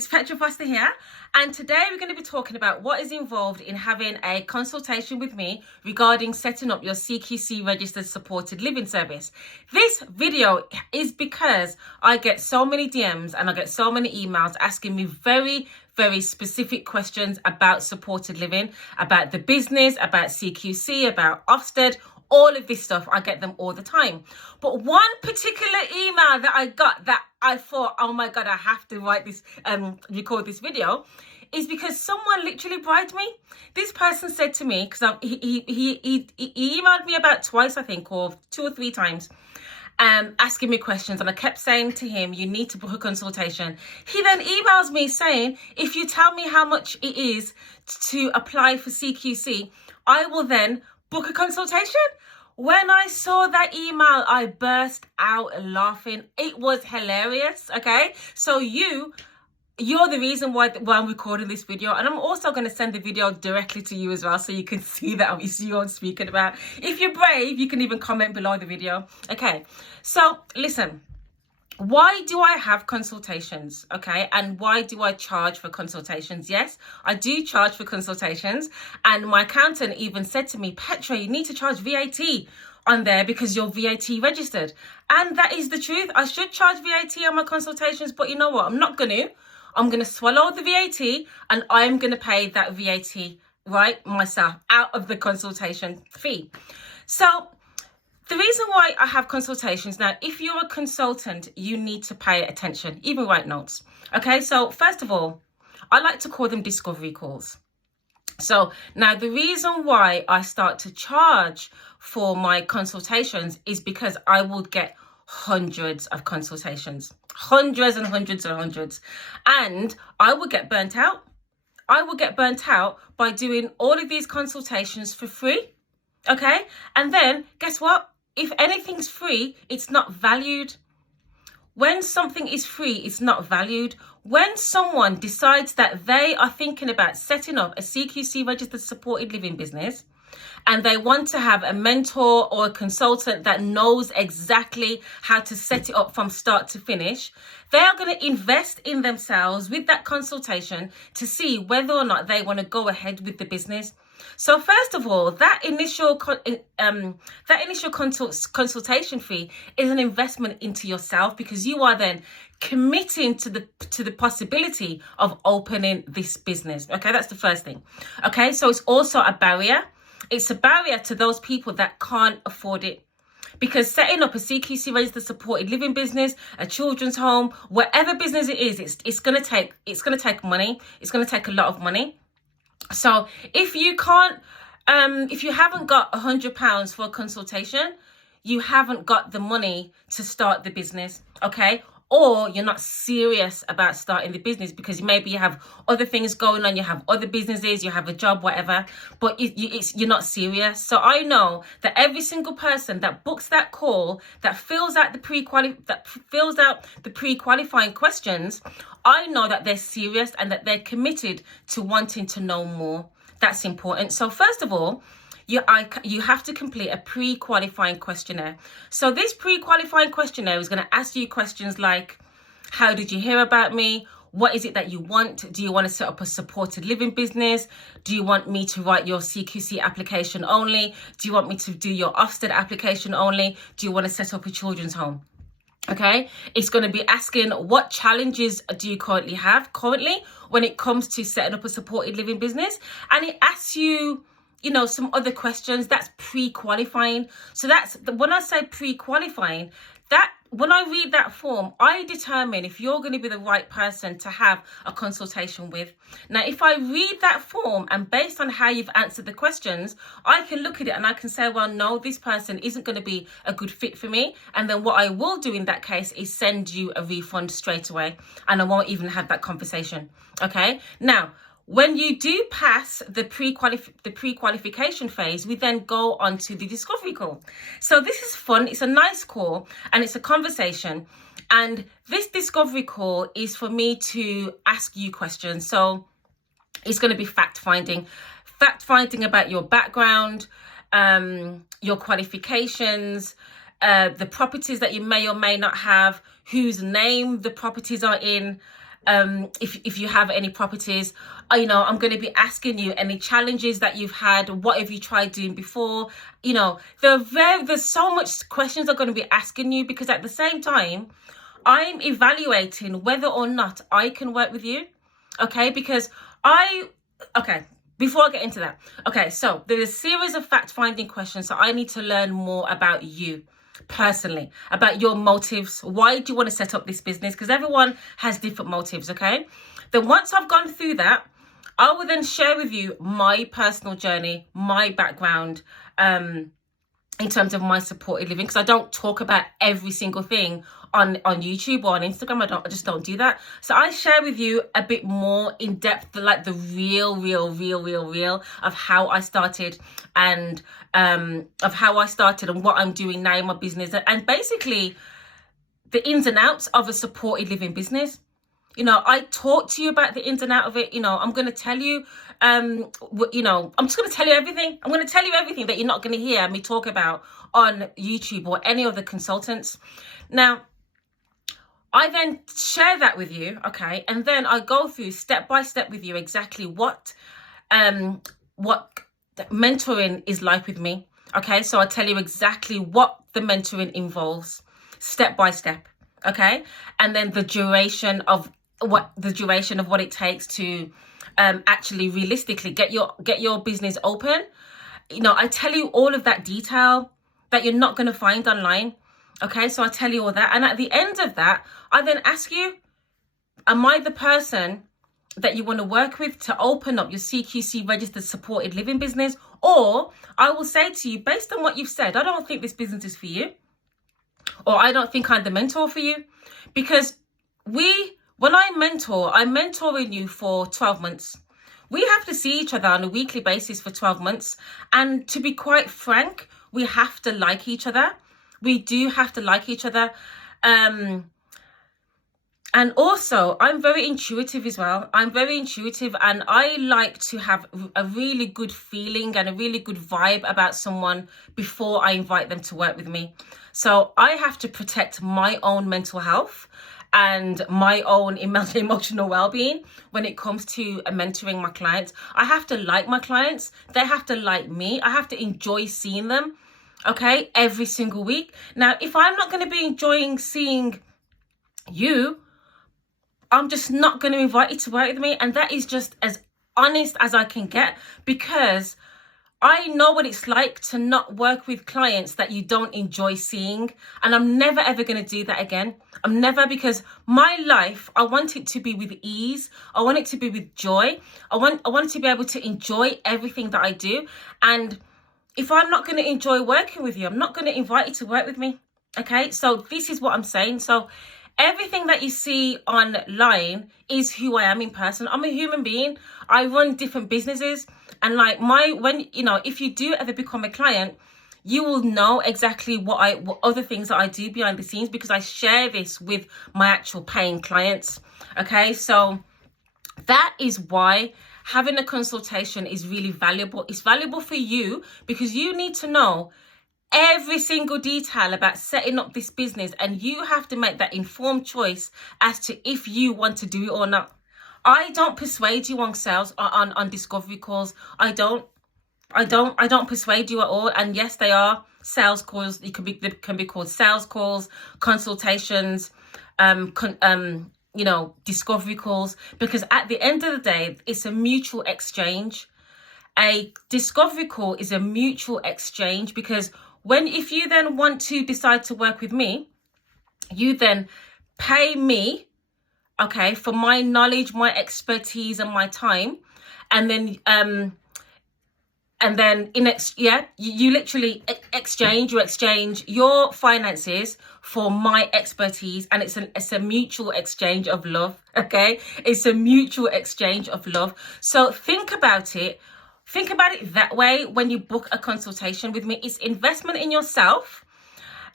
it's Petra Foster here, and today we're going to be talking about what is involved in having a consultation with me regarding setting up your CQC registered supported living service. This video is because I get so many DMs and I get so many emails asking me very specific questions about supported living, about the business, about CQC, about Ofsted. All of this stuff, I get them all the time. But one particular email that I got that I thought, oh my God, I have to write this, record this video, is because someone literally bribed me. This person said to me, because he emailed me about twice, I think, or 2 or 3 times, asking me questions. And I kept saying to him, you need to book a consultation. He then emails me saying, if you tell me how much it is to apply for CQC, I will then book a consultation. When I saw that email, I burst out laughing. It was hilarious, okay? So you're the reason why I'm recording this video, and I'm also going to send the video directly to you as well, so you can see that it's you I'm speaking about. If you're brave, you can even comment below the video. Okay, so listen. Why do I have consultations, okay? And why do I charge for consultations? Yes, I do charge for consultations. And my accountant even said to me, Petra, you need to charge VAT on there because you're VAT registered. And that is the truth. I should charge VAT on my consultations, but you know what? I'm not going to. I'm going to swallow the VAT and I'm going to pay that VAT, right, myself, out of the consultation fee. So the reason why I have consultations now, if you're a consultant, you need to pay attention, even write notes. Okay, so first of all, I like to call them discovery calls. So now the reason why I start to charge for my consultations is because I will get hundreds of consultations, hundreds and hundreds and hundreds. And I will get burnt out. I will get burnt out by doing all of these consultations for free. Okay, and then guess what? If anything's free, it's not valued. When something is free, it's not valued. When someone decides that they are thinking about setting up a CQC registered supported living business and they want to have a mentor or a consultant that knows exactly how to set it up from start to finish, they are going to invest in themselves with that consultation to see whether or not they want to go ahead with the business. So first of all, that initial consultation fee is an investment into yourself, because you are then committing to the possibility of opening this business. Okay, that's the first thing. Okay, so it's also a barrier. It's a barrier to those people that can't afford it. Because setting up a CQC registered supported living business, a children's home, whatever business it is, it's gonna take money. It's gonna take a lot of money. So if you can't, if you haven't got £100 for a consultation, you haven't got the money to start the business, okay? Or you're not serious about starting the business because maybe you have other things going on, you have other businesses, you have a job, whatever, but you're not serious. So I know that every single person that books that call, that fills out the pre-qualifying questions, I know that they're serious and that they're committed to wanting to know more. That's important. So first of all, you have to complete a pre-qualifying questionnaire. So this pre-qualifying questionnaire is going to ask you questions like, how did you hear about me? What is it that you want? Do you want to set up a supported living business? Do you want me to write your CQC application only? Do you want me to do your Ofsted application only? Do you want to set up a children's home? Okay, it's going to be asking what challenges do you currently have when it comes to setting up a supported living business, and it asks you, you know, some other questions. That's pre-qualifying. So that's when I say pre-qualifying, that when I read that form, I determine if you're going to be the right person to have a consultation with. Now, if I read that form and based on how you've answered the questions, I can look at it and I can say, well, no, this person isn't going to be a good fit for me. And then what I will do in that case is send you a refund straight away, and I won't even have that conversation. Okay. Now, when you do pass the pre-qualification phase, we then go on to the discovery call. So this is fun. It's a nice call and it's a conversation. And this discovery call is for me to ask you questions. So it's going to be fact-finding about your background, your qualifications, the properties that you may or may not have, whose name the properties are in, if you have any properties. I'm going to be asking you any challenges that you've had. What have you tried doing before? There's so much questions I'm going to be asking you, because at the same time, I'm evaluating whether or not I can work with you. Okay, because before I get into that, so there's a series of fact-finding questions. So I need to learn more about you personally, about your motives. Why do you want to set up this business? Because everyone has different motives, okay? Then once I've gone through that, I will then share with you my personal journey, my background, in terms of my supported living, because I don't talk about every single thing on YouTube or on Instagram. I just don't do that. So I share with you a bit more in depth, like the real of how I started, and what I'm doing now in my business, and basically the ins and outs of a supported living business. I talk to you about the ins and outs of it. I'm going to tell you, I'm just going to tell you everything. I'm going to tell you everything that you're not going to hear me talk about on YouTube or any of the consultants. Now, I then share that with you, okay? And then I go through step by step with you exactly what mentoring is like with me, okay? So I tell you exactly what the mentoring involves, step by step, okay? And then the duration of what it takes to actually realistically get your business open. I tell you all of that detail that you're not going to find online. Okay, so I tell you all that. And at the end of that, I then ask you, am I the person that you want to work with to open up your CQC registered supported living business? Or I will say to you, based on what you've said, I don't think this business is for you. Or I don't think I'm the mentor for you. Because when I'm mentoring you for 12 months. We have to see each other on a weekly basis for 12 months. And to be quite frank, we have to like each other. We do have to like each other. And also, I'm very intuitive as well. I'm very intuitive, and I like to have a really good feeling and a really good vibe about someone before I invite them to work with me. So I have to protect my own mental health and my own emotional well-being when it comes to mentoring my clients. I have to like my clients. They have to like me. I have to enjoy seeing them, okay, every single week. Now, if I'm not going to be enjoying seeing you, I'm just not going to invite you to work with me. And that is just as honest as I can get, because I know what it's like to not work with clients that you don't enjoy seeing. And I'm never, ever going to do that again. I'm never, because my life, I want it to be with ease. I want it to be with joy. I want to be able to enjoy everything that I do. And if I'm not going to enjoy working with you, I'm not going to invite you to work with me. Okay, so this is what I'm saying. So everything that you see online is who I am in person. I'm a human being. I run different businesses. And if you do ever become a client, you will know exactly what other things that I do behind the scenes, because I share this with my actual paying clients. Okay, so that is why having a consultation is really valuable. It's valuable for you because you need to know every single detail about setting up this business, and you have to make that informed choice as to if you want to do it or not. I don't persuade you on sales on discovery calls. I don't persuade you at all. And yes, they are sales calls. They can be called sales calls, consultations, discovery calls, because at the end of the day, it's a mutual exchange. A discovery call is a mutual exchange, because if you then want to decide to work with me, you then pay me, okay, for my knowledge, my expertise, and my time, and then you literally exchange your finances for my expertise, and it's a mutual exchange of love. Okay, it's a mutual exchange of love. So think about it that way when you book a consultation with me. It's investment in yourself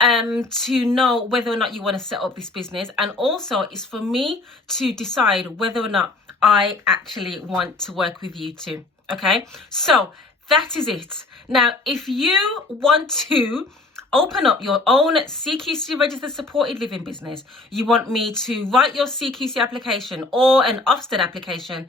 to know whether or not you want to set up this business, and also it's for me to decide whether or not I actually want to work with you too. Okay, so that is it. Now, if you want to open up your own CQC registered supported living business, you want me to write your CQC application or an Ofsted application,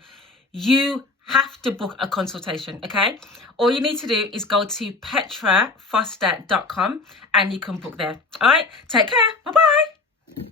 you have to book a consultation, okay? All you need to do is go to petrafoster.com and you can book there. All right, take care. Bye-bye.